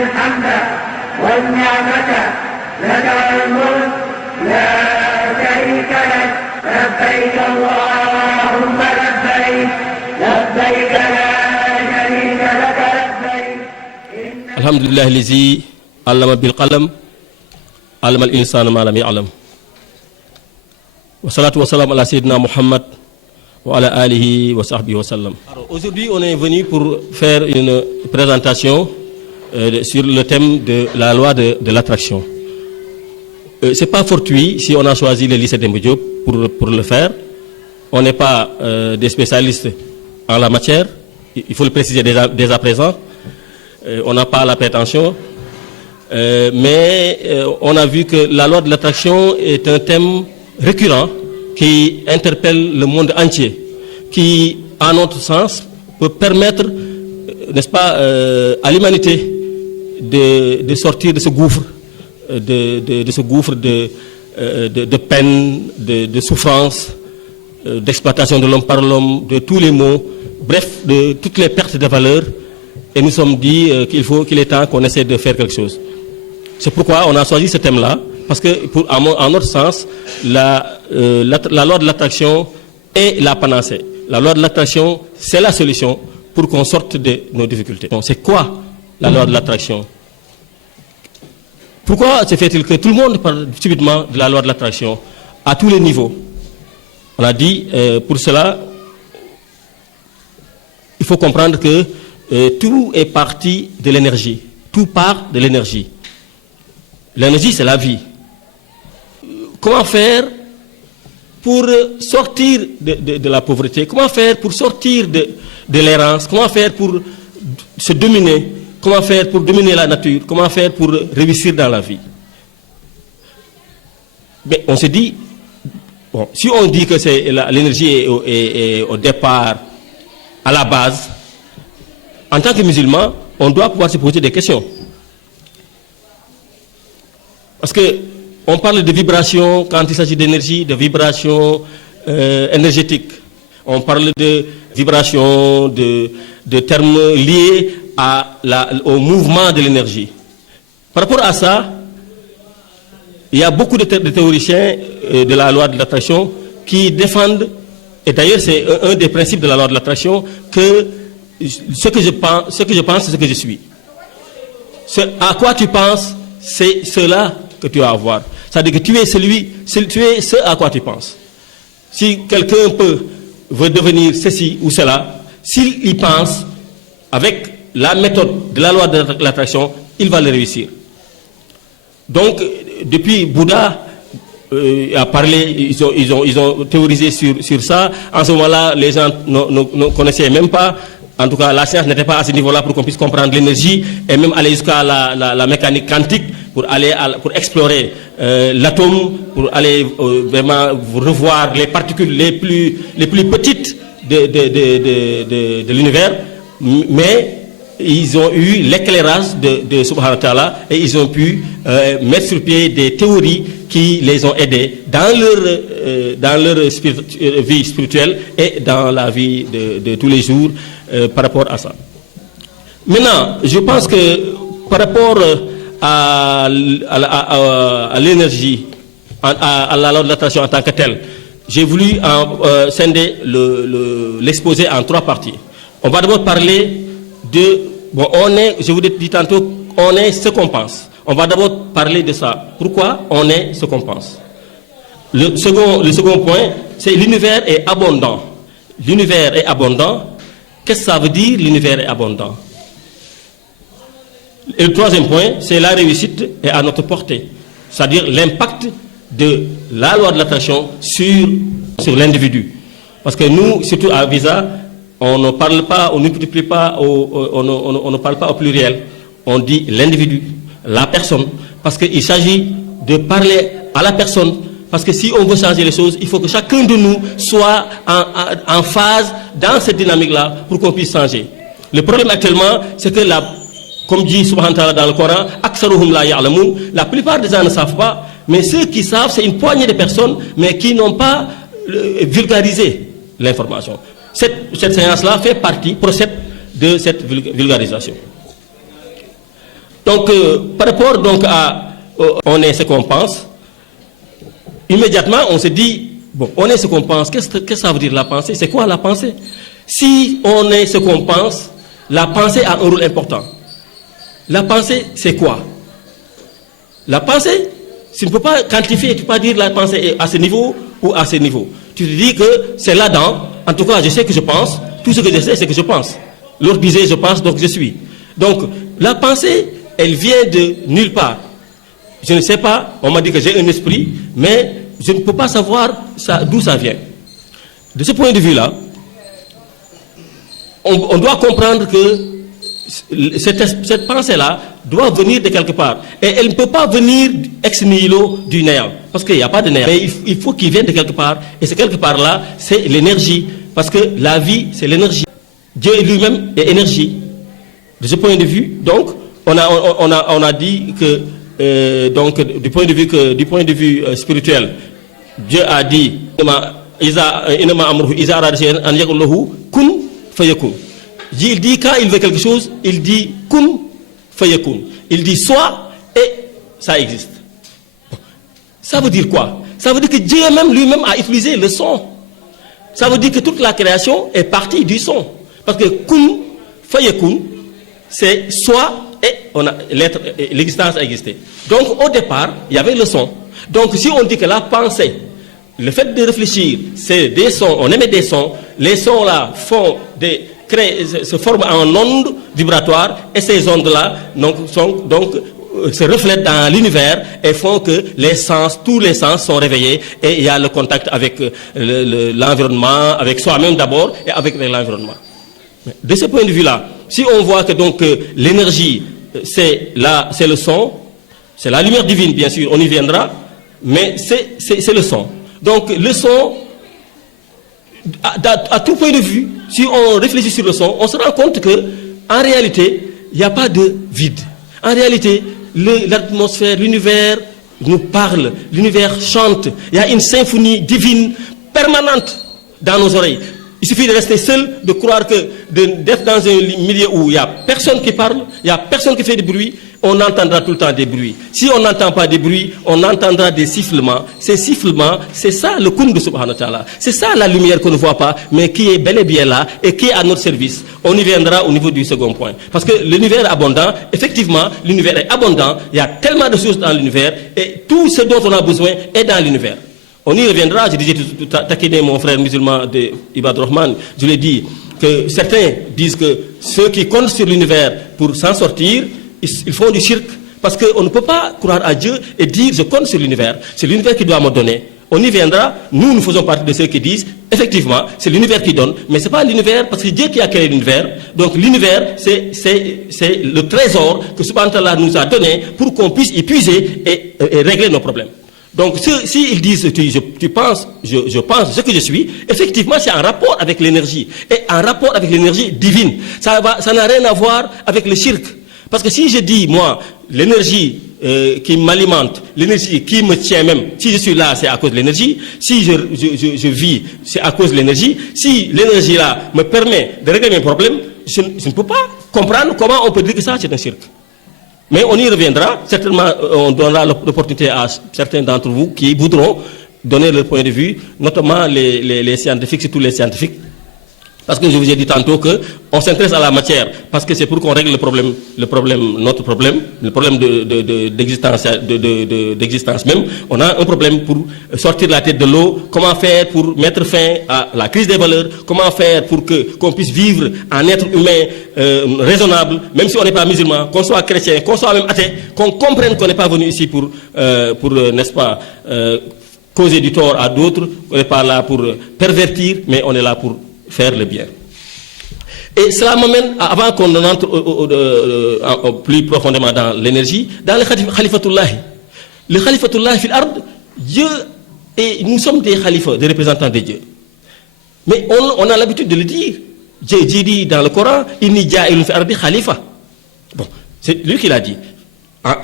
الحمد والنعمة لك الملك لا شريك لك لبيك اللهم لبيك لبيك لا شريك لك لبيك. الحمد لله الذي علم بالقلم علم الإنسان ما لم يعلم والصلاة والسلام على سيدنا Muhammad wa ala alihi wa sahbihi wa sallam. Aujourd'hui, on est venu pour faire une présentation sur le thème de la loi de l'attraction. C'est pas fortuit si on a choisi le lycée Demba Diop pour le faire. On n'est pas des spécialistes en la matière. Il faut le préciser dès à présent. On n'a pas la prétention. Mais on a vu que la loi de l'attraction est un thème récurrent qui interpelle le monde entier, qui, à notre sens, peut permettre, n'est-ce pas, à l'humanité de sortir de ce gouffre, de peine, de souffrance, d'exploitation de l'homme par l'homme, de tous les maux, bref, de toutes les pertes de valeur. Et nous sommes dit qu'il est temps qu'on essaie de faire quelque chose. C'est pourquoi on a choisi ce thème-là, parce que, à notre sens, la loi de l'attraction est la panacée. La loi de l'attraction, c'est la solution pour qu'on sorte de nos difficultés. Donc, c'est quoi la loi de l'attraction? Pourquoi se fait-il que tout le monde parle subitement de la loi de l'attraction à tous les niveaux? On a dit, pour cela, il faut comprendre que tout est parti de l'énergie. Tout part de l'énergie. L'énergie, c'est la vie. Comment faire pour sortir de la pauvreté? Comment faire pour sortir de l'errance? Comment faire pour se dominer? Comment faire pour dominer la nature? Comment faire pour réussir dans la vie? Mais on se dit, bon, si on dit que l'énergie est au départ, à la base, en tant que musulman, on doit pouvoir se poser des questions. Parce que on parle de vibration quand il s'agit d'énergie, de vibration énergétique. On parle de vibration, de termes liés au mouvement de l'énergie. Par rapport à ça, il y a beaucoup de théoriciens de la loi de l'attraction qui défendent, et d'ailleurs c'est un des principes de la loi de l'attraction, que ce que je pense, c'est ce que je suis. Ce à quoi tu penses, c'est cela que tu vas avoir. C'est-à-dire que tu es ce à quoi tu penses. Si quelqu'un veut devenir ceci ou cela, s'il y pense avec la méthode de la loi de l'attraction, il va le réussir. Donc, depuis Bouddha a parlé, ils ont théorisé sur ça. En ce moment-là, les gens ne connaissaient même pas. En tout cas, la science n'était pas à ce niveau-là pour qu'on puisse comprendre l'énergie et même aller jusqu'à la mécanique quantique pour pour explorer l'atome, pour aller vraiment revoir les particules les plus petites de l'univers. Mais ils ont eu l'éclairage de Subhanahu wa Ta'ala et ils ont pu mettre sur pied des théories qui les ont aidés dans leur vie spirituelle et dans la vie de tous les jours par rapport à ça. Maintenant, je pense que par rapport à l'énergie, à la loi de l'attraction en tant que telle, j'ai voulu scinder l'exposé en 3 parties. On va d'abord parler je vous ai dit tantôt, on est ce qu'on pense. On va d'abord parler de ça. Pourquoi on est ce qu'on pense? Le second point, c'est l'univers est abondant. L'univers est abondant. Qu'est-ce que ça veut dire, l'univers est abondant? Et le troisième point, c'est la réussite est à notre portée. C'est-à-dire l'impact de la loi de l'attraction sur l'individu. Parce que nous, surtout à Visa, on ne parle pas, on n'utilise pas, on ne parle pas au pluriel. On dit l'individu, la personne. Parce qu'il s'agit de parler à la personne. Parce que si on veut changer les choses, il faut que chacun de nous soit en phase dans cette dynamique-là pour qu'on puisse changer. Le problème actuellement, c'est que comme dit Subhanahu wa Ta'ala dans le Coran, Aksaruhum la ya'lamun, la plupart des gens ne savent pas, mais ceux qui savent, c'est une poignée de personnes, mais qui n'ont pas vulgarisé l'information. Cette séance-là procède de cette vulgarisation. Donc, par rapport donc à on est ce qu'on pense, immédiatement on se dit, bon, on est ce qu'on pense, qu'est-ce que ça veut dire la pensée? C'est quoi la pensée? Si on est ce qu'on pense, la pensée a un rôle important. La pensée, c'est quoi? La pensée, tu ne peux pas quantifier, tu ne peux pas dire la pensée est à ce niveau ou à ce niveau. Tu te dis que c'est là-dedans, en tout cas je sais que je pense, tout ce que je sais c'est que je pense. L'autre disait je pense donc je suis. Donc la pensée, elle vient de nulle part. Je ne sais pas, on m'a dit que j'ai un esprit, mais je ne peux pas savoir d'où ça vient. De ce point de vue-là, on doit comprendre que cette pensée-là doit venir de quelque part. Et elle ne peut pas venir ex nihilo du néant. Parce qu'il n'y a pas de néant. Mais il faut qu'il vienne de quelque part. Et ce quelque part-là, c'est l'énergie. Parce que la vie, c'est l'énergie. Dieu lui-même est énergie. De ce point de vue, donc, on a dit que, donc, du point de vue spirituel, Dieu a dit, il dit quand il veut quelque chose, il dit kun fayakun. Il dit soit et ça existe. Ça veut dire quoi? Ça veut dire que Dieu même lui-même a utilisé le son. Ça veut dire que toute la création est partie du son. Parce que kun fayakun, c'est soit et l'existence a existé. Donc au départ, il y avait le son. Donc si on dit que la pensée, le fait de réfléchir, c'est des sons, on émet des sons, les sons là se forment en ondes vibratoires et ces ondes-là se reflètent dans l'univers et font que tous les sens sont réveillés et il y a le contact avec l'environnement, avec soi-même d'abord et avec l'environnement. De ce point de vue-là, si on voit que donc l'énergie, c'est le son, c'est la lumière divine bien sûr, on y viendra, mais c'est le son. Donc le son, à tout point de vue, si on réfléchit sur le son, on se rend compte que en réalité, il n'y a pas de vide. En réalité, l'atmosphère, l'univers nous parle, l'univers chante. Il y a une symphonie divine permanente dans nos oreilles. Il suffit de rester seul, de croire que d'être dans un milieu où il n'y a personne qui parle, il n'y a personne qui fait du bruit, on entendra tout le temps des bruits. Si on n'entend pas des bruits, on entendra des sifflements. Ces sifflements, c'est ça le kun de Subhanahu wa ta'ala. C'est ça la lumière qu'on ne voit pas, mais qui est bel et bien là et qui est à notre service. On y viendra au niveau du second point. Parce que l'univers est abondant, effectivement, l'univers est abondant, il y a tellement de choses dans l'univers et tout ce dont on a besoin est dans l'univers. On y reviendra, je disais taquiner mon frère musulman de Ibad Rahman, je lui ai dit que certains disent que ceux qui comptent sur l'univers pour s'en sortir, ils font du shirk, parce qu'on ne peut pas croire à Dieu et dire je compte sur l'univers, c'est l'univers qui doit me donner. On y viendra, nous faisons partie de ceux qui disent, effectivement, c'est l'univers qui donne, mais ce n'est pas l'univers, parce que c'est Dieu qui a créé l'univers, donc l'univers, c'est le trésor que Subhanahu wa ta'ala nous a donné pour qu'on puisse y puiser et régler nos problèmes. Donc, s'ils disent, tu penses, je pense, ce que je suis, effectivement, c'est en rapport avec l'énergie. Et en rapport avec l'énergie divine. Ça n'a rien à voir avec le shirk. Parce que si je dis, moi, l'énergie qui m'alimente, l'énergie qui me tient même, si je suis là, c'est à cause de l'énergie. Si je vis, c'est à cause de l'énergie. Si l'énergie là me permet de régler mes problèmes, je ne peux pas comprendre comment on peut dire que ça, c'est un shirk. Mais on y reviendra, certainement on donnera l'opportunité à certains d'entre vous qui voudront donner leur point de vue, notamment les scientifiques, surtout les scientifiques. Parce que je vous ai dit tantôt qu'on s'intéresse à la matière, parce que c'est pour qu'on règle notre problème, le problème d'existence même. On a un problème pour sortir la tête de l'eau, comment faire pour mettre fin à la crise des valeurs, comment faire pour qu'on puisse vivre en être humain raisonnable, même si on n'est pas musulman, qu'on soit chrétien, qu'on soit même athée, qu'on comprenne qu'on n'est pas venu ici pour n'est-ce pas, causer du tort à d'autres, on n'est pas là pour pervertir, mais on est là pour faire le bien. Et cela m'amène, avant qu'on entre plus profondément dans l'énergie, dans le Khalifatullahi. Le Khalifatullahi fil ard, Dieu, et nous sommes des khalifas, des représentants de Dieu. Mais on a l'habitude de le dire. Dieu dit dans le Coran, Inni ja'ilun fil ardi khalifa. Bon, c'est lui qui l'a dit.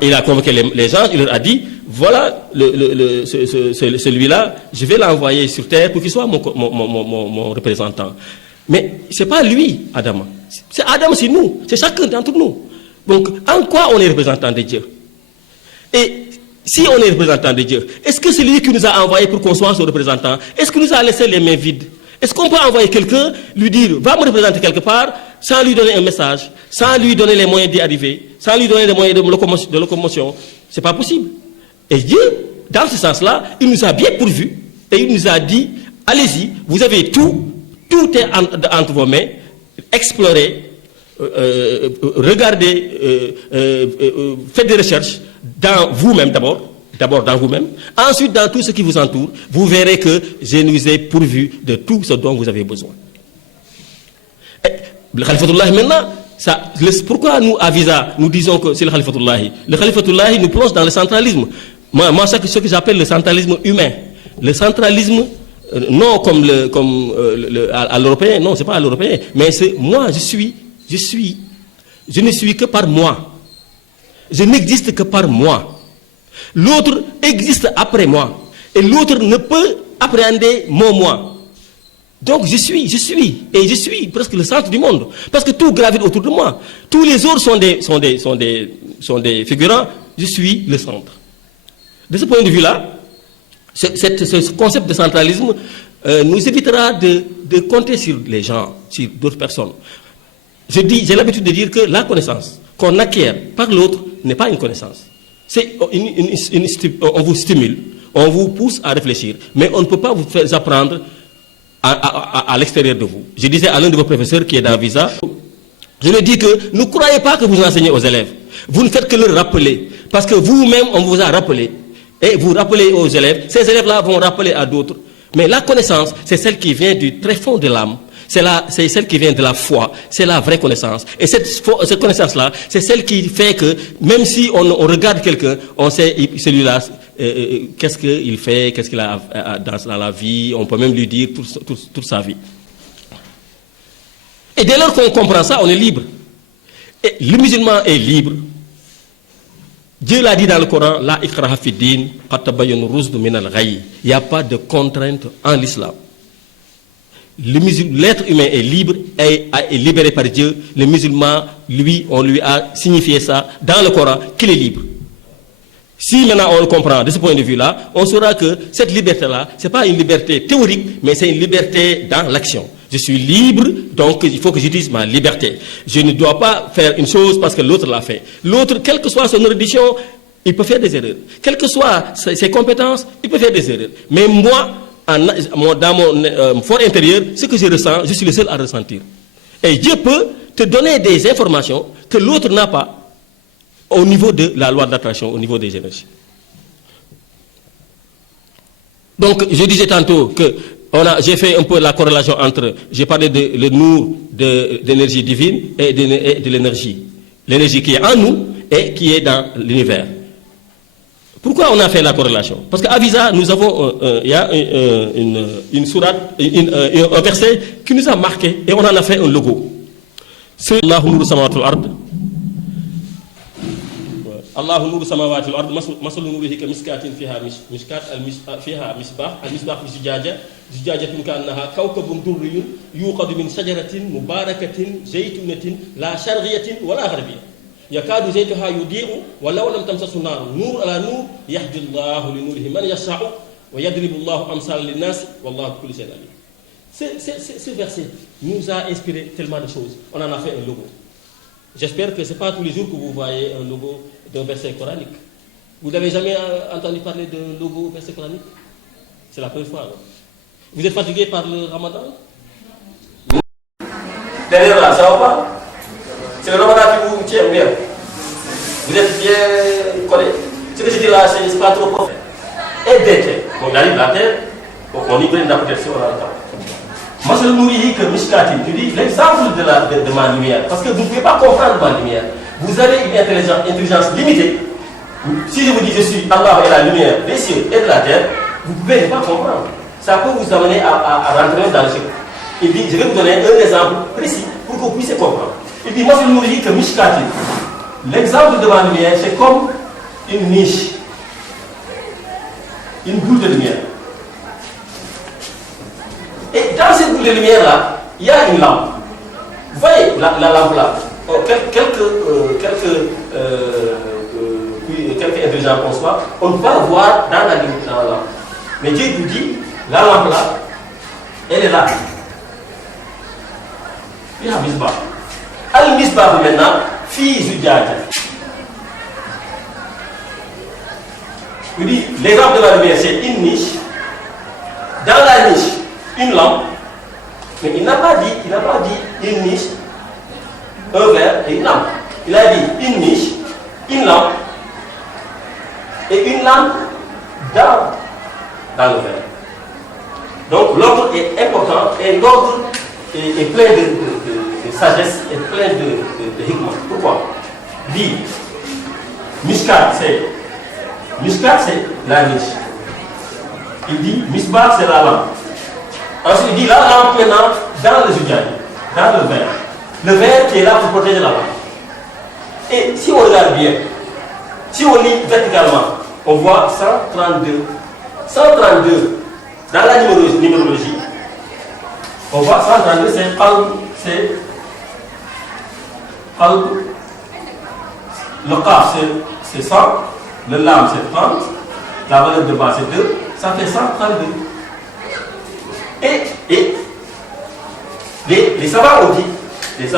Il a convoqué les gens, il leur a dit, voilà celui-là, je vais l'envoyer sur terre pour qu'il soit mon représentant. Mais ce n'est pas lui, Adam. C'est Adam, c'est nous, c'est chacun d'entre nous. Donc, en quoi on est représentant de Dieu? Et si on est représentant de Dieu, est-ce que c'est lui qui nous a envoyé pour qu'on soit son représentant? Est-ce qu'il nous a laissé les mains vides? Est-ce qu'on peut envoyer quelqu'un, lui dire, va me représenter quelque part, sans lui donner un message, sans lui donner les moyens d'y arriver, sans lui donner les moyens de locomotion? C'est pas possible. Et Dieu, dans ce sens-là, il nous a bien pourvus, et il nous a dit, allez-y, vous avez tout est entre vos mains, explorez, regardez, faites des recherches dans vous-même d'abord dans vous-même, ensuite dans tout ce qui vous entoure, vous verrez que je nous ai pourvu de tout ce dont vous avez besoin. Et le Khalifatullah maintenant, pourquoi nous, à Visa, nous disons que c'est le Khalifatullah? Le Khalifatullah nous plonge dans le centralisme. Moi ce que j'appelle le centralisme humain. Le centralisme, non à l'européen, non, c'est pas à l'européen, mais c'est moi, je ne suis que par moi. Je n'existe que par moi. L'autre existe après moi. Et l'autre ne peut appréhender mon moi. Donc je suis presque le centre du monde. Parce que tout gravite autour de moi. Tous les autres sont des figurants. Je suis le centre. De ce point de vue-là, ce concept de centralisme nous évitera de compter sur les gens, sur d'autres personnes. J'ai l'habitude de dire que la connaissance qu'on acquiert par l'autre n'est pas une connaissance. On vous stimule, on vous pousse à réfléchir, mais on ne peut pas vous faire apprendre à l'extérieur de vous. Je disais à l'un de vos professeurs qui est dans Visa, je lui dis que ne croyez pas que vous enseignez aux élèves. Vous ne faites que leur rappeler, parce que vous-même, on vous a rappelé. Et vous rappelez aux élèves, ces élèves-là vont rappeler à d'autres. Mais la connaissance, c'est celle qui vient du très fond de l'âme. C'est celle qui vient de la foi, c'est la vraie connaissance. Et cette connaissance-là, c'est celle qui fait que, même si on regarde quelqu'un, on sait celui-là, qu'est-ce qu'il fait, qu'est-ce qu'il a dans la vie, on peut même lui dire toute sa vie. Et dès lors qu'on comprend ça, on est libre. Et le musulman est libre. Dieu l'a dit dans le Coran, la ikraha fi din, qad tabayyana ar-rushd min al-ghayy. Il n'y a pas de contrainte en l'islam. L'être humain est libre et est libéré par Dieu. Le musulman, lui, on lui a signifié ça dans le Coran, qu'il est libre. Si maintenant on le comprend de ce point de vue-là, on saura que cette liberté-là, ce n'est pas une liberté théorique, mais c'est une liberté dans l'action. Je suis libre, donc il faut que j'utilise ma liberté. Je ne dois pas faire une chose parce que l'autre l'a fait. L'autre, quelle que soit son érudition, il peut faire des erreurs. Quelles que soient ses compétences, il peut faire des erreurs. Mais moi, dans mon fort intérieur, ce que je ressens, je suis le seul à ressentir. Et Dieu peut te donner des informations que l'autre n'a pas au niveau de la loi d'attraction, au niveau des énergies. Donc, je disais tantôt que j'ai fait un peu la corrélation entre, j'ai parlé de le nour d'énergie divine et de l'énergie. L'énergie qui est en nous et qui est dans l'univers. Pourquoi on a fait la corrélation? Parce qu'à Visa, nous avons, il y a une sourate, un verset qui nous a marqué et on en a fait un logo. C'est Allahu nuru samawati wal ard. Allahu nuru samawati wal ard, masalu nurihi ka miskatin fiha fiha misbah, al-misbah fi zujajatun ka'annaha kawkabun durriyun yuqadu min shajaratin mubarakatin zaytunatin la sharqiyatin wala gharbiyatin. يكاد زيتها يضيء ولو لم تمسسه نار نور على نور يهدي الله لنوره من يشاء ويضرب الله أمثال للناس والله بكل شيء عليم. Ce verset nous a inspiré tellement de choses. On en a fait un logo. J'espère que ce n'est pas tous les jours que vous voyez un logo d'un verset coranique. Vous n'avez jamais entendu parler d'un logo verset coranique? C'est la première fois. Alors. Vous êtes fatigué par le ramadan? Derrière là, ça va pas? C'est le ramadan qui vous tient bien. Vous êtes bien collé. Ce que je dis là, c'est pas trop profond. Et d'être. Donc il arrive la terre, on y prend la protection dans le temps. Moi, je nous dis que Mishkatin, tu dis l'exemple de ma lumière, parce que vous ne pouvez pas comprendre ma lumière. Vous avez une intelligence limitée. Si je vous dis je suis Allah et la lumière des cieux et de la terre, vous ne pouvez pas comprendre. Ça peut vous amener à rentrer dans le chiffre. Il dit, je vais vous donner un exemple précis pour que vous puissiez comprendre. Il dit, moi je nous dis que Mishkatin, l'exemple de ma lumière, c'est comme une niche, une boule de lumière. Et dans cette boule de lumière-là, il y a une lampe. Vous voyez la lampe là? quelques intelligents qu'on soit, on ne peut pas voir dans la limite dans la lampe. Mais Dieu nous dit, la lampe là, elle est là. Il y a un misbah. Al-misbah maintenant, fille Zujadja. Il dit, l'exemple de la lumière, c'est une niche. Dans la niche, une lampe. Mais il n'a pas dit une niche, un verre et une lampe. Il a dit une niche, une lampe et une lampe dans le verre. Donc l'ordre est important et l'ordre est plein de sagesse et plein de hikmah. Pourquoi? Il dit, Mishkat c'est la niche. Il dit, Misbah c'est la lampe. Ensuite il dit, la lampe maintenant dans le zujaj, dans le verre. Le verre qui est là pour protéger la lampe. Et si on regarde bien, si on lit verticalement, on voit 132. 132, dans la numérologie, on voit 132, c'est qalb. Le qaf c'est 100, le lam c'est 30, la valeur de base c'est 2, ça fait 132. Et les savants ont dit, les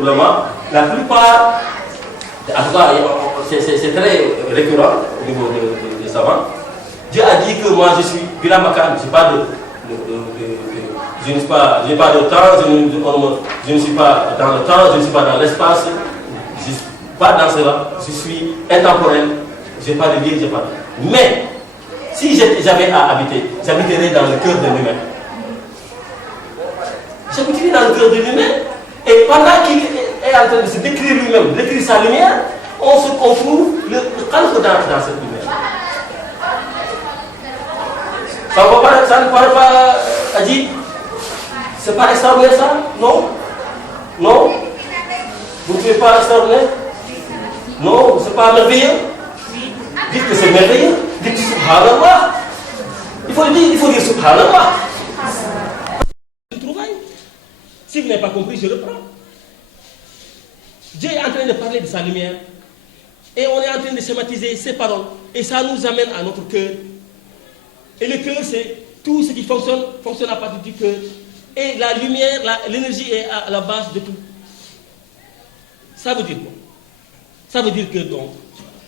ulémas, la plupart, en tout cas, c'est très récurrent au niveau des savants. Dieu a dit que moi je suis Bila Makan, je n'ai pas de temps, je ne suis pas dans le temps, je ne suis pas dans l'espace, je ne suis pas dans cela, je suis intemporel, je n'ai pas de vie, je n'ai pas de... Mais, si j'avais à habiter, j'habiterais dans le cœur de l'humain. J'habiterais dans le cœur de l'humain, et pendant qu'il est en train de se décrire lui-même, décrire sa lumière, on trouve le khalq dans cette lumière. Ça ne paraît pas Adib? C'est pas extraordinaire ça? Non? Non? Vous ne trouvez pas extraordinaire? Non? C'est pas merveilleux? Dites que c'est merveilleux. Dites Subhanallah. Il faut dire Subhanallah. Une trouvaille. Si vous n'avez pas compris, je reprends. Dieu est en train de parler de sa lumière. Et on est en train de schématiser ses paroles. Et ça nous amène à notre cœur. Et le cœur, c'est tout ce qui fonctionne à partir du cœur. Et la lumière, l'énergie est à la base de tout. Ça veut dire quoi? Ça veut dire que donc,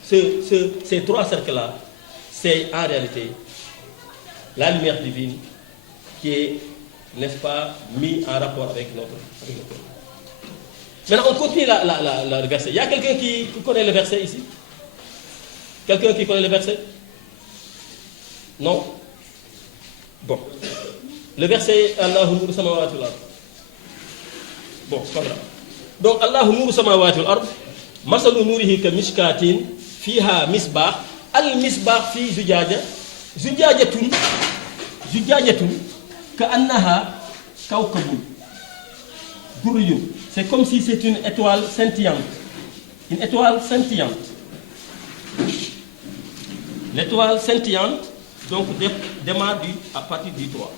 ces trois cercles-là, c'est en réalité la lumière divine qui est, n'est-ce pas, mis en rapport avec notre cœur. Maintenant, on continue le verset. Il y a quelqu'un qui connaît le verset ici? Quelqu'un qui connaît le verset? Non? Bon. Le verset Allahu nuru samawati wal ard. Bon, c'est pas grave. Donc, Allahu nuru samawati wal ard. Masalu nurihi ka mishkatin fiha misbah. Al misbah fi zujaja. Zujajatun ka annaha kawkabun. Duruyun. C'est comme si c'est une étoile scintillante. Une étoile scintillante. L'étoile scintillante, donc, démarre à partir du 3.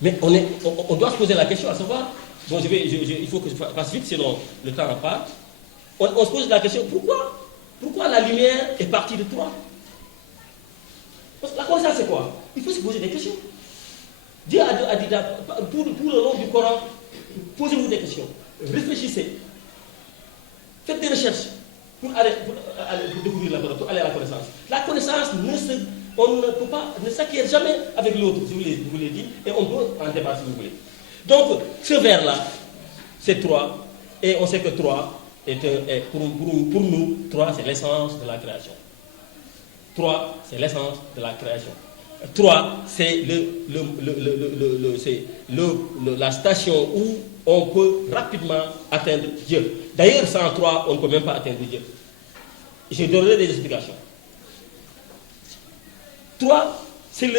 Mais on doit se poser la question à savoir, bon, il faut que je fasse vite, sinon le temps en part. On se pose la question, pourquoi la lumière est partie de 3? Parce que la connaissance, c'est quoi? Il faut se poser des questions. Dieu a dit tout le long du Coran, posez-vous des questions, réfléchissez, faites des recherches pour découvrir la connaissance, pour aller à la connaissance. La connaissance ne s'acquiert jamais avec l'autre, je vous l'ai dit, et on peut en débattre si vous voulez. Donc, ce vers-là, c'est 3, et on sait que 3 pour nous, 3 c'est l'essence de la création. 3 c'est l'essence de la création. 3 c'est la station où on peut rapidement atteindre Dieu. D'ailleurs, sans 3, on ne peut même pas atteindre Dieu. Je donnerai des explications. 3, c'est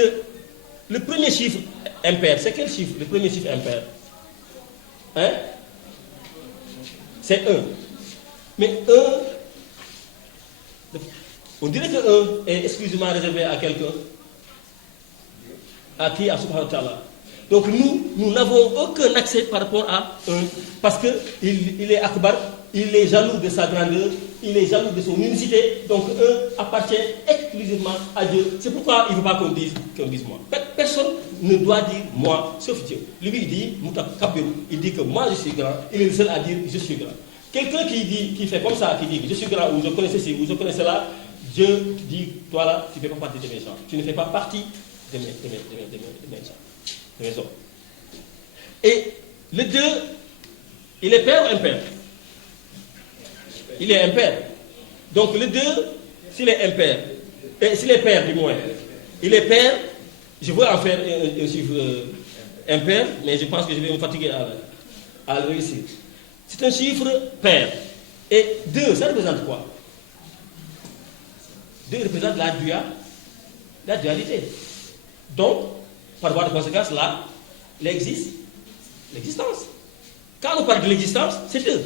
le premier chiffre impair. C'est quel chiffre? Le premier chiffre impair? Hein? C'est 1. Mais 1, on dirait que 1 est exclusivement réservé à quelqu'un. à qui? À Subhanahu wa Ta'ala. Donc nous n'avons aucun accès par rapport à un, parce qu'il est akbar, il est jaloux de sa grandeur, il est jaloux de son unicité, donc un appartient exclusivement à Dieu. C'est pourquoi il ne veut pas qu'on dise moi. Personne ne doit dire moi, sauf Dieu. Lui, il dit, il dit que moi je suis grand, il est le seul à dire je suis grand. Quelqu'un qui fait comme ça, qui dit que je suis grand, ou je connais ceci, ou je connais cela, Dieu dit, toi là, tu ne fais pas partie de mes gens. Tu ne fais pas partie de mes gens. De mes hommes. Et le 2, il est père ou impère? Il est impair. Donc le 2, s'il est impair, s'il est père du moins, il est père, je veux en faire un chiffre impair, mais je pense que je vais me fatiguer à le réussir. C'est un chiffre pair. Et 2, ça représente quoi? 2 représente la dualité. Donc, par voie de conséquence, là, l'existence. Quand on parle de l'existence, c'est 2.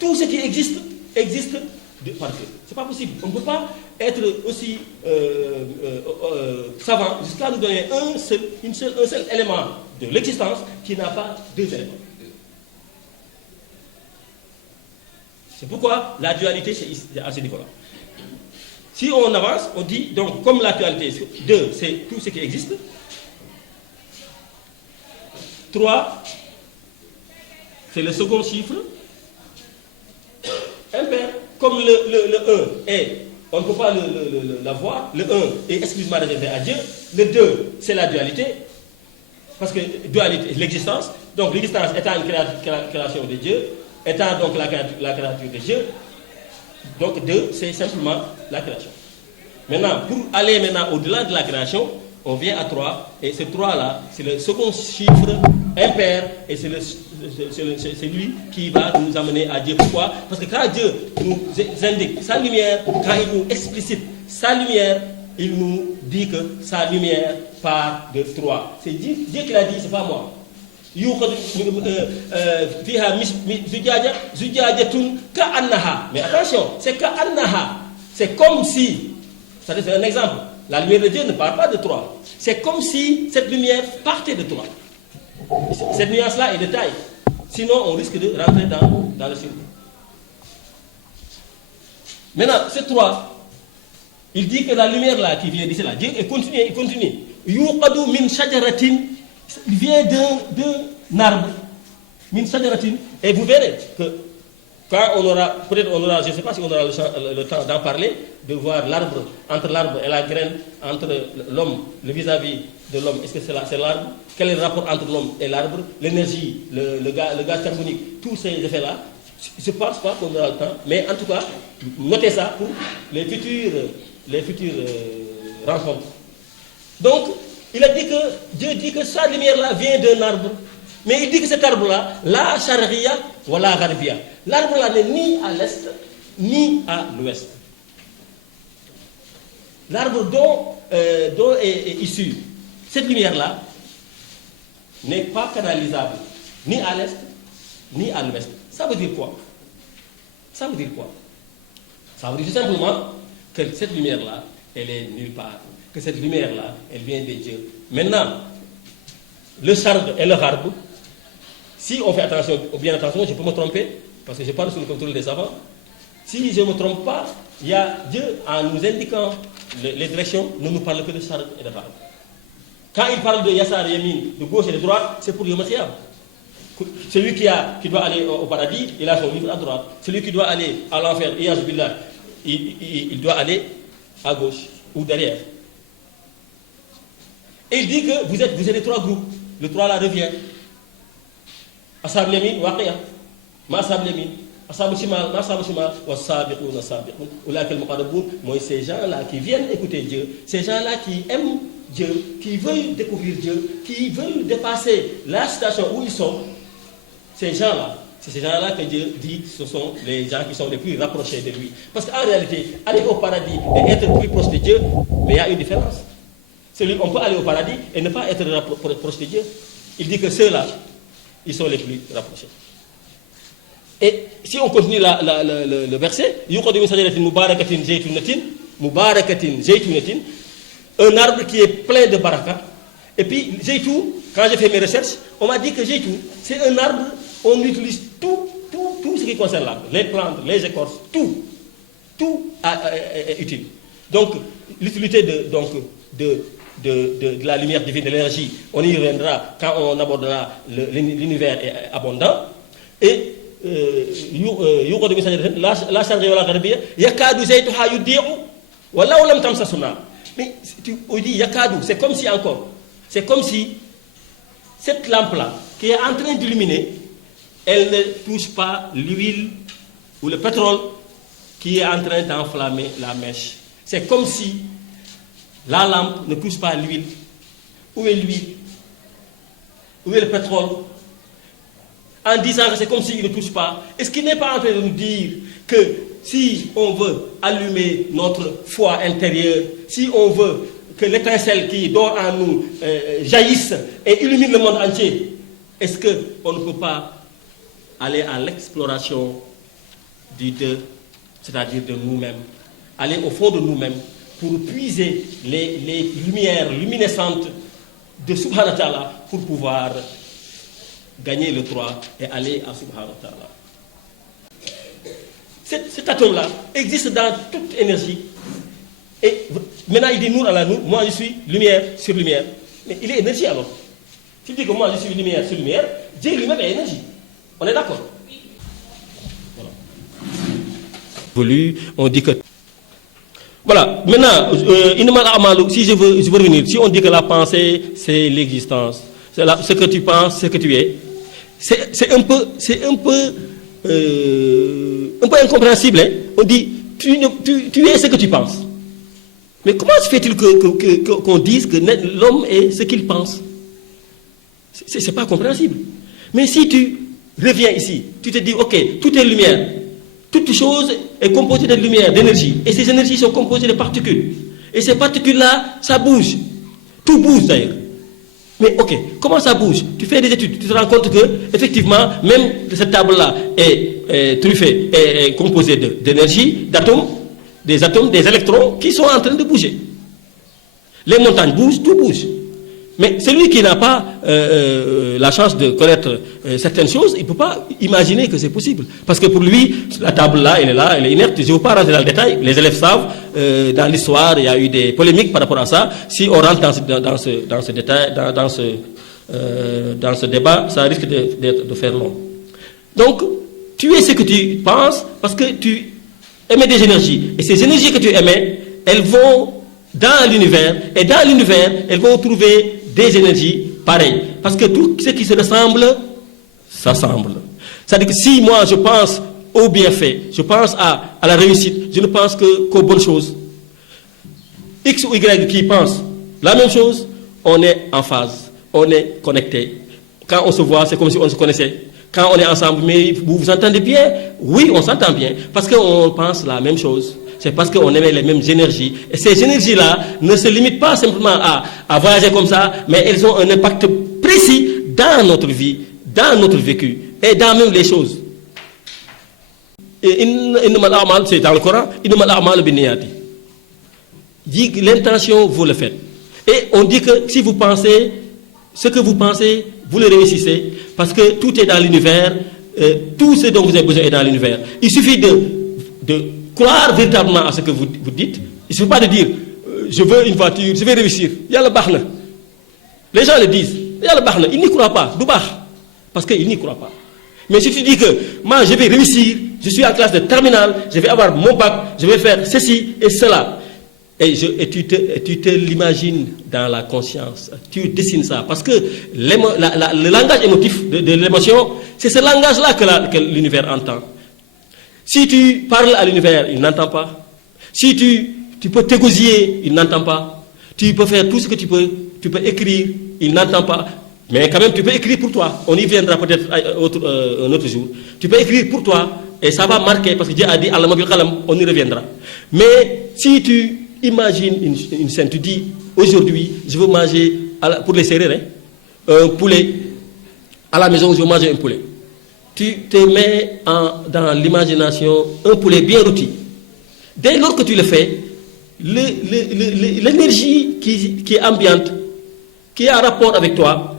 Tout ce qui existe par Dieu. C'est pas possible. On ne peut pas être aussi savant jusqu'à nous donner un seul élément de l'existence qui n'a pas 2 éléments. C'est pourquoi la dualité, c'est à ce niveau-là. Si on avance, on dit, donc, comme la dualité, 2, c'est tout ce qui existe. 3, c'est le second chiffre. Impair. Comme le 1 est, on ne peut pas l'avoir, le 1 est exclusivement réservé à Dieu. Le 2, c'est la dualité. Parce que dualité, l'existence. Donc l'existence étant une création de Dieu, étant donc la créature de Dieu. Donc 2, c'est simplement la création. Maintenant, pour aller au-delà de la création, on vient à 3, et ce 3-là, c'est le second chiffre impair, et c'est lui qui va nous amener à Dieu. Pourquoi? Parce que quand Dieu nous indique sa lumière, quand il nous explicite sa lumière, il nous dit que sa lumière part de 3. C'est Dieu qui l'a dit, c'est pas moi. Mais attention, c'est ka'annaha. C'est comme si, ça c'est un exemple. La lumière de Dieu ne part pas de 3. C'est comme si cette lumière partait de 3. Cette nuance-là est de taille. Sinon, on risque de rentrer dans le circuit. Maintenant, ce 3, il dit que la lumière-là qui vient d'ici là, Dieu il continue. Yuqadu min shajaratin, il vient d'un arbre. Min shajaratin. Et vous verrez que quand on aura, je ne sais pas si on aura le temps d'en parler, de voir l'arbre, entre l'arbre et la graine, entre l'homme, le vis-à-vis de l'homme, est-ce que c'est l'arbre? Quel est le rapport entre l'homme et l'arbre? L'énergie, le gaz carbonique, tous ces effets-là, je ne pense pas qu'on aura le temps, mais en tout cas, notez ça pour les futures rencontres. Donc, il a dit que, Dieu dit que sa lumière-là vient d'un arbre, mais il dit que cet arbre-là, la sharriya ou la gharbiya, l'arbre-là n'est ni à l'est, ni à l'ouest. L'arbre dont est issue cette lumière-là n'est pas canalisable ni à l'est, ni à l'ouest. Ça veut dire quoi? Ça veut dire tout simplement que cette lumière-là, elle est nulle part. Que cette lumière-là, elle vient de Dieu. Maintenant, le shard et le gharb, si on fait attention, bien attention, je peux me tromper, parce que je parle sous le contrôle des savants. Si je ne me trompe pas, il y a Dieu, en nous indiquant les directions, ne nous parle que de shard et de gharb. Quand il parle de Yassar et Yamin, de gauche et de droite, c'est pour Yom Khiyam. Celui qui doit aller au paradis, il a son livre à droite. Celui qui doit aller à l'enfer, il doit aller à gauche ou derrière. Et il dit que vous êtes les 3 groupes. Le 3 là revient. Ashab Yamin, Waqiya. Ma Ashab Yamin. Ashab Shimal, Ma Ashab Shimal. Wa Sabiqun, Sabiqun. Oulakel Muqarrabun. Moi, ces gens-là qui viennent écouter Dieu, ces gens-là qui aiment Dieu, qui veulent découvrir Dieu, qui veulent dépasser la situation où ils sont, ces gens-là, c'est ces gens-là que Dieu dit, ce sont les gens qui sont les plus rapprochés de lui. Parce qu'en réalité, aller au paradis et être plus proche de Dieu, mais il y a une différence. On peut aller au paradis et ne pas être proche de Dieu. Il dit que ceux-là, ils sont les plus rapprochés. Et si on continue le verset, un arbre qui est plein de baraka, Et puis, Zeytou, quand j'ai fait mes recherches, on m'a dit que Zeytou, c'est un arbre, on utilise tout ce qui concerne l'arbre, les plantes, les écorces, tout est utile. Donc, l'utilité de la lumière divine, de l'énergie, on y reviendra quand on abordera l'univers est abondant. Et la charge wala garbiya yakadu zaytuha yudi'u wala lam tamsasuna. Mais on dit yakadu, c'est comme si cette lampe là qui est en train d'illuminer, elle ne touche pas l'huile ou le pétrole qui est en train d'enflammer la mèche. C'est comme si la lampe ne touche pas l'huile. Où est l'huile? Où est le pétrole? En disant que c'est comme s'il ne touche pas, est-ce qu'il n'est pas en train de nous dire que si on veut allumer notre foi intérieure, si on veut que l'étincelle qui dort en nous jaillisse et illumine le monde entier, est-ce qu'on ne peut pas aller à l'exploration du deux, c'est-à-dire de nous-mêmes, aller au fond de nous-mêmes pour puiser les lumières luminescentes de Subhanahu wa Ta'ala pour pouvoir gagner le droit et aller à Subhanahu wa Ta'ala. Cet atome-là existe dans toute énergie. Et maintenant, il dit Nour à la Nour, moi je suis lumière sur lumière. Mais il est énergie alors. Tu dis que moi je suis lumière sur lumière, Dieu lui-même est énergie. On est d'accord? Voilà. On dit que. Voilà, maintenant, si je veux revenir, si on dit que la pensée, c'est l'existence, c'est ce que tu penses, ce que tu es, c'est un peu incompréhensible. Hein? On dit, tu es ce que tu penses. Mais comment se fait-il qu'on dise que l'homme est ce qu'il pense? C'est pas compréhensible. Mais si tu reviens ici, tu te dis, ok, tout est lumière. Toute chose est composée de lumière, d'énergie. Et ces énergies sont composées de particules. Et ces particules-là, ça bouge. Tout bouge d'ailleurs. Mais ok, comment ça bouge? Tu fais des études, tu te rends compte que, effectivement, même cette table-là est truffée, est composée d'énergie, d'atomes, des électrons qui sont en train de bouger. Les montagnes bougent, tout bouge. Mais celui qui n'a pas la chance de connaître certaines choses, il ne peut pas imaginer que c'est possible. Parce que pour lui, la table-là, elle est inerte. Je ne veux pas rentrer dans le détail. Les élèves savent, dans l'histoire, il y a eu des polémiques par rapport à ça. Si on rentre dans ce détail, dans ce débat, ça risque de faire long. Donc, tu es ce que tu penses parce que tu émets des énergies. Et ces énergies que tu émets, elles vont dans l'univers. Et dans l'univers, elles vont trouver des énergies pareilles. Parce que tout ce qui se ressemble, s'assemble. C'est-à-dire que si moi je pense au bienfait, je pense à la réussite, je ne pense qu'aux bonnes choses. X ou Y qui pense la même chose, on est en phase, on est connecté. Quand on se voit, c'est comme si on se connaissait. Quand on est ensemble, mais vous vous entendez bien? Oui, on s'entend bien. Parce qu'on pense la même chose. C'est parce qu'on émet les mêmes énergies. Et ces énergies-là ne se limitent pas simplement à voyager comme ça, mais elles ont un impact précis dans notre vie, dans notre vécu, et dans même les choses. Et c'est dans le Coran, dit que l'intention vaut le fait. Et on dit que si vous pensez, ce que vous pensez, vous le réussissez, parce que tout est dans l'univers, tout ce dont vous avez besoin est dans l'univers. Il suffit de croire véritablement à ce que vous dites. Il ne suffit pas de dire je veux une voiture, je vais réussir. Yalla bahna. Les gens le disent. Yalla bahna. Ils n'y croient pas. Parce qu'ils n'y croient pas. Mais si tu dis que moi je vais réussir, je suis en classe de terminale, je vais avoir mon bac, je vais faire ceci et cela. Et tu te l'imagines dans la conscience. Tu dessines ça. Parce que le langage émotif de l'émotion, c'est ce langage-là que l'univers entend. Si tu parles à l'univers, il n'entend pas. Si tu peux t'égosiller, il n'entend pas. Tu peux faire tout ce que tu peux écrire, il n'entend pas. Mais quand même, tu peux écrire pour toi. On y viendra peut-être un autre jour. Tu peux écrire pour toi et ça va marquer parce que Dieu a dit Allama bil qalam, on y reviendra. Mais si tu imagines une scène, tu dis aujourd'hui, je veux manger, pour les serrer, un poulet. À la maison, je veux manger un poulet. Tu te mets dans l'imagination un poulet bien rôti. Dès lors que tu le fais, l'énergie qui est ambiante qui est en rapport avec toi,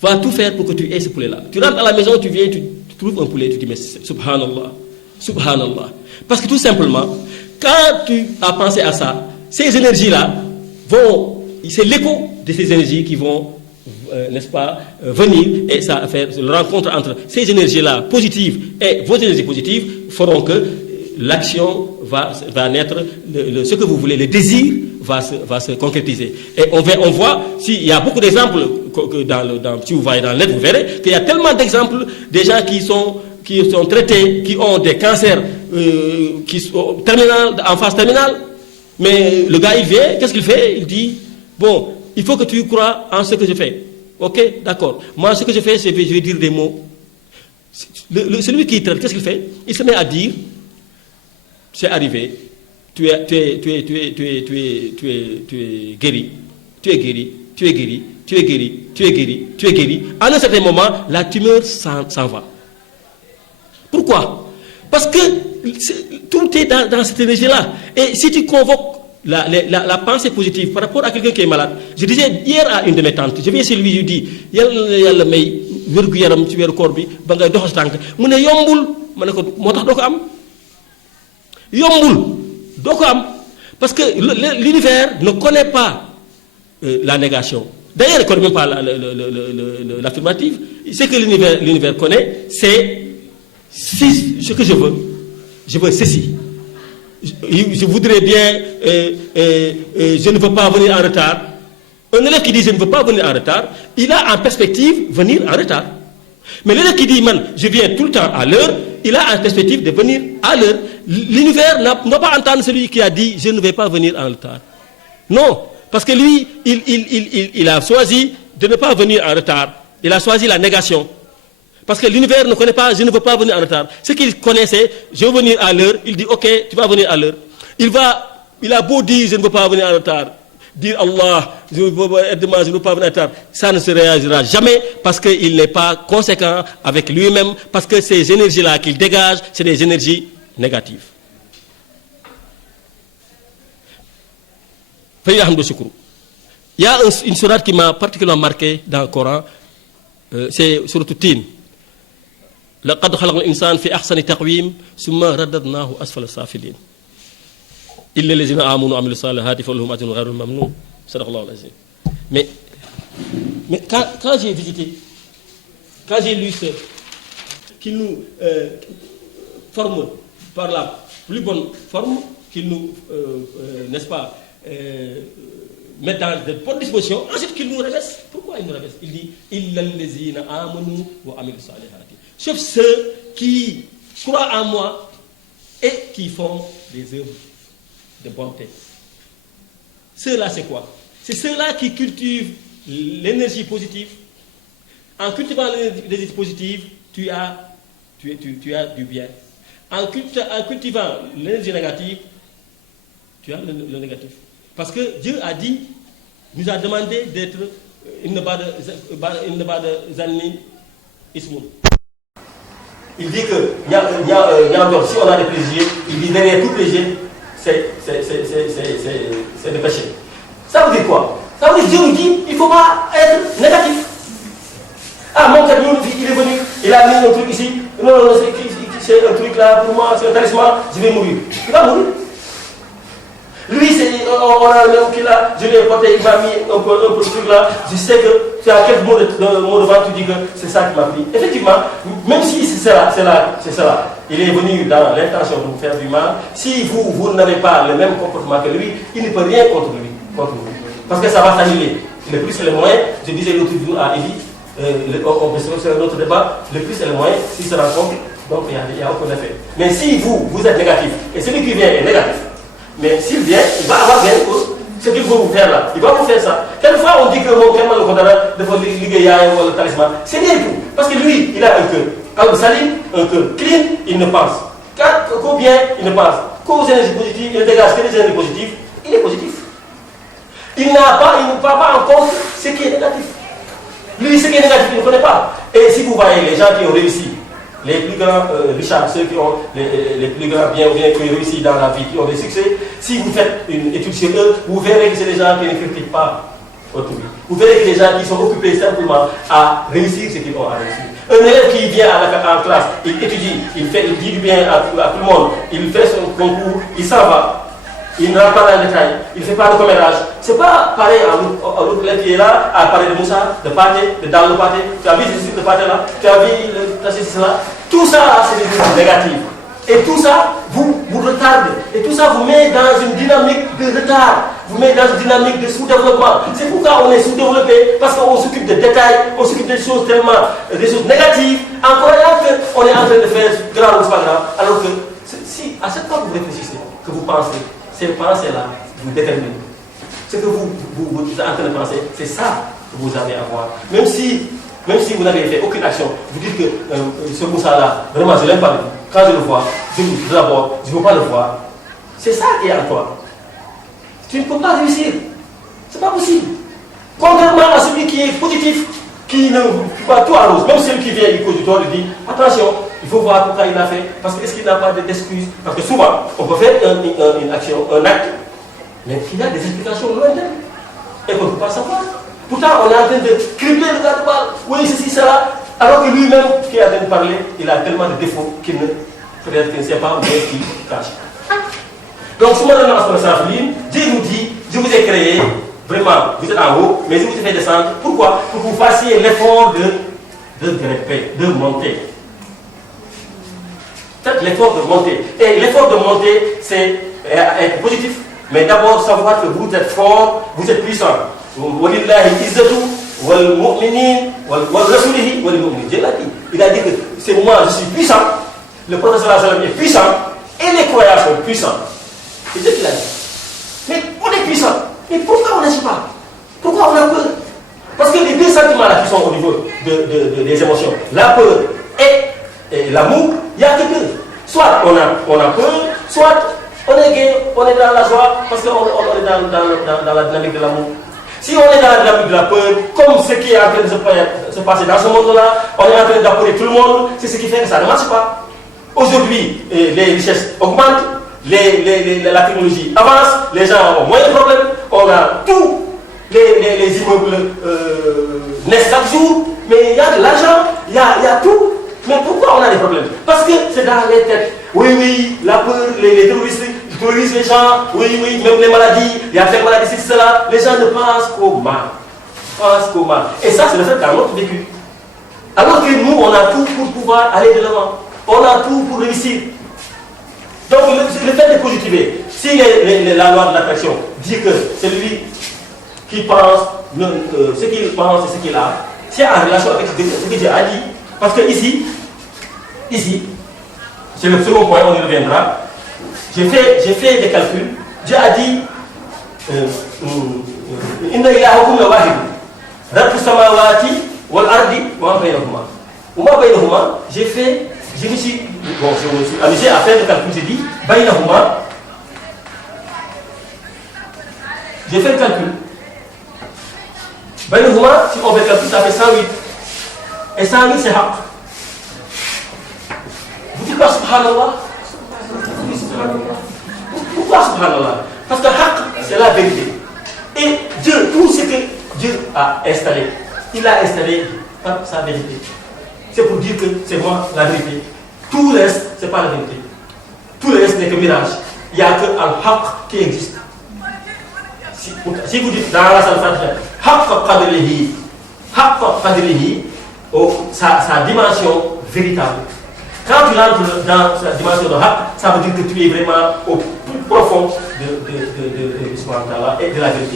va tout faire pour que tu aies ce poulet-là. Tu rentres à la maison, tu viens, tu trouves un poulet, tu dis, mais subhanallah, subhanallah. Parce que tout simplement, quand tu as pensé à ça, ces énergies-là c'est l'écho de ces énergies qui vont, n'est-ce pas, venir, et ça va faire la rencontre entre ces énergies-là positives et vos énergies positives feront que l'action va naître, ce que vous voulez, le désir va se concrétiser. Et on voit, s'il y a beaucoup d'exemples, si vous voyez dans le net, vous verrez qu'il y a tellement d'exemples des gens qui sont traités, qui ont des cancers qui sont en phase terminale. Mais le gars, il vient, qu'est-ce qu'il fait? Il dit, bon, il faut que tu crois en ce que je fais. Ok, d'accord. Moi, ce que je fais, je vais dire des mots. Celui qui traite, qu'est-ce qu'il fait? Il se met à dire, c'est arrivé, tu es guéri, tu es guéri, tu es guéri, tu es guéri, tu es guéri, tu es guéri. À un certain moment, la tumeur s'en va. Pourquoi? Parce que tout est dans cette énergie-là. Et si tu convoques la pensée positive par rapport à quelqu'un qui est malade, je disais hier à une de mes tantes, je viens chez lui, je dis, yàlla may wérgu yaram ci wéru koor bi ba ngay doxas tànk mu ne yombul ma ne ko moo tax doo ko am yombul doo ko am parce que l'univers ne connaît pas la négation. D'ailleurs, il ne connaît même pas l'affirmative. Ce que l'univers connaît, c'est si ce que je veux ceci. Je voudrais bien, je ne veux pas venir en retard. Un élève qui dit je ne veux pas venir en retard, il a en perspective venir en retard. Mais l'élève qui dit je viens tout le temps à l'heure, il a en perspective de venir à l'heure. L'univers n'a pas entendu celui qui a dit je ne vais pas venir en retard. Non, parce que lui, il a choisi de ne pas venir en retard. Il a choisi la négation. Parce que l'univers ne connaît pas, je ne veux pas venir en retard. Ce qu'il connaissait, je veux venir à l'heure, il dit ok, tu vas venir à l'heure. Il a beau dire je ne veux pas venir en retard, dire Allah, je ne veux pas venir en retard, ça ne se réalisera jamais parce qu'il n'est pas conséquent avec lui-même, parce que ces énergies-là qu'il dégage, c'est des énergies négatives. Il y a une sourate qui m'a particulièrement marqué dans le Coran, c'est sourate Tin. لقد خلق الإنسان في أحسن تقويم ثم رددناه أسفل السافلين إلا الذين آمنوا وعملوا الصالحات فلهم أجر غير ممنون صدق الله العظيم. Mais quand j'ai visité, quand j'ai lu ce qui nous forme par la plus bonne forme, qui nous, n'est-ce pas, met dans de bonnes dispositions, ensuite qu'il nous rabaisse. Pourquoi il nous rabaisse? Il dit إلا الذين آمنوا وعملوا الصالحات. Sauf ceux qui croient en moi et qui font des œuvres de bonté. Ceux-là, c'est quoi? C'est ceux-là qui cultivent l'énergie positive. En cultivant l'énergie positive, tu as du bien. En cultivant l'énergie négative, tu as le négatif. Parce que Dieu a dit, nous a demandé d'être une bade zanni ismoun. Il dit que si on a des plaisirs, il dit derrière tout plaisir, c'est le péché. Ça veut dire quoi? Ça veut dire que Dieu nous dit il ne faut pas être négatif. Ah, mon camion, il est venu, il a mis un truc ici. Non, c'est un truc là pour moi, c'est un talisman, je vais mourir. Il va mourir. Lui, on a le même qu'il a, je l'ai porté, il m'a mis un peu de truc là. Je sais que tu as quelques mots devant, tu dis que c'est ça qui m'a pris. Effectivement, même si c'est cela, il est venu dans l'intention de vous faire du mal. Si vous n'avez pas le même comportement que lui, il ne peut rien contre vous. Parce que ça va s'annuler. Le plus et le moins, je disais l'autre jour à Eddie, on peut se faire un autre débat, le plus et le moins, s'ils se rencontrent, donc il n'y a aucun effet. Mais si vous êtes négatif, et celui qui vient est négatif, mais s'il vient, il va avoir bien ce qu'il faut vous faire là. Il va vous faire ça. Quelquefois, on dit que mon cœur le condamne de faire l'igueya ou le talisman. C'est rien du tout. Parce que lui, il a un cœur. Quand salim, un cœur clean, il ne pense. Qu'au bien, il ne pense. Qu'aux énergies positives, il ne dégage que les énergies positives, il est positif. Il ne prend pas en compte ce qui est négatif. Lui, ce qui est négatif, il ne connaît pas. Et si vous voyez les gens qui ont réussi, les plus grands richards, ceux qui ont les plus grands biens ou bien qui ont réussi dans la vie, qui ont des succès, si vous faites une étude sur eux, vous verrez que c'est des gens qui ne critiquent pas. autrui. Vous verrez que les gens qui sont occupés simplement à réussir ce qu'ils ont à réussir. Un élève qui vient en classe, il étudie, il dit du bien à tout le monde, il fait son concours, il s'en va. Il ne rentre pas dans le détail, il ne fait pas de commérage. Ce n'est pas pareil à l'autre élève qui est là à parler de Moussa, de Pâté, de dans le Pâté. Tu as vu ce de Pâté là, tu as vu cela. Tout ça, c'est des choses négatives. Et tout ça, vous retardez. Et tout ça vous met dans une dynamique de retard. Vous met dans une dynamique de sous-développement. C'est pourquoi on est sous-développé, parce qu'on s'occupe de détails, on s'occupe des choses tellement, des choses négatives, en croyant qu'on est en train de faire grave ou pas grave. Alors que, si à chaque fois que vous réfléchissez, que vous pensez, ces pensées-là vous déterminent. Ce que vous êtes en train de penser, c'est ça que vous avez à voir. Même si vous n'avez fait aucune action, vous dites que ce Moussa-là, vraiment je l'aime pas. Quand je le vois, d'abord, je ne veux pas le voir. C'est ça qui est en toi. Tu ne peux pas réussir. Ce n'est pas possible. Contrairement à celui qui est positif, qui ne fait pas tout en rose. Même celui qui vient du cause du tort, il dit attention, il faut voir pourquoi il l'a fait. Parce que est-ce qu'il n'a pas d'excuses? Parce que souvent, on peut faire une action, un acte, mais il y a des explications lointaines. Et qu'on ne peut pas savoir. Pourtant, on est en train de cribler le gars de balle. Oui, ceci, cela. Alors que lui-même, qui est en train de parler, il a tellement de défauts qu'il peut-être ne sait pas, mais qu'il cache. Donc, ce moment dans la Dieu nous dit, je vous ai créé, vraiment, vous êtes en haut, mais je vous ai fait descendre. Pourquoi? Pour que vous fassiez l'effort de grimper, de monter. Faites l'effort de monter. Et l'effort de monter, c'est être positif, mais d'abord savoir que vous êtes fort, vous êtes puissant. Il a dit que c'est moi, je suis puissant, le professeur est puissant, et les croyants sont puissants. C'est ce qu'il a dit. Mais on est puissant. Mais pourquoi on n'agit pas? Pourquoi on a peur? Parce que les deux sentiments-là qui sont au niveau des émotions, la peur et l'amour, il n'y a que deux. Soit on a peur, soit on est gai, on est dans la joie, parce qu'on est dans la dynamique de l'amour. Si on est dans la dynamique de la peur, comme ce qui est en train de se passer dans ce monde-là, on est en train d'appeler tout le monde, c'est ce qui fait que ça ne marche pas. Aujourd'hui, les richesses augmentent, la technologie avance, les gens ont moins de problèmes, on a tout, les immeubles naissent chaque jour, mais il y a de l'argent, il y a tout. Mais pourquoi on a des problèmes? Parce que c'est dans les têtes. Oui, la peur, les terroristes, ils terrorisent les gens, oui, même les maladies, il y a telle maladie, c'est cela. Les gens ne pensent qu'au mal. Et ça, c'est le fait dans notre vécu. Alors que nous, on a tout pour pouvoir aller de l'avant. On a tout pour réussir. Donc, le fait de positiver, si la loi de l'attraction dit que c'est lui qui pense, ce qu'il pense et ce qu'il a, c'est en relation avec ce que Dieu a dit. Parce que ici, c'est le second point, on y reviendra. J'ai fait des calculs. Dieu a dit Inna ilahakum la wahid. Rabbu samawati wal ardi wa ma baynahuma. Wa ma baynahuma, je me suis amusé à faire le calcul. J'ai dit baynahuma. J'ai fait le calcul. Baynahuma, si on fait le calcul, ça fait 108. Et 108, c'est haq. Vous dites quoi, subhanallah? Pourquoi subhanallah? Parce que haq, c'est la vérité. Et Dieu, tout ce que Dieu a installé, il a installé par sa vérité. C'est pour dire que c'est moi la vérité. Tout le reste, ce n'est pas la vérité. Tout le reste n'est que mirage. Il n'y a que al-haq qui existe. Si vous dites dans la salle Fatiha, haq qadrihi, sa dimension véritable. Quand tu rentres dans la dimension de haq, ça veut dire que tu es vraiment au plus profond de et de la vérité.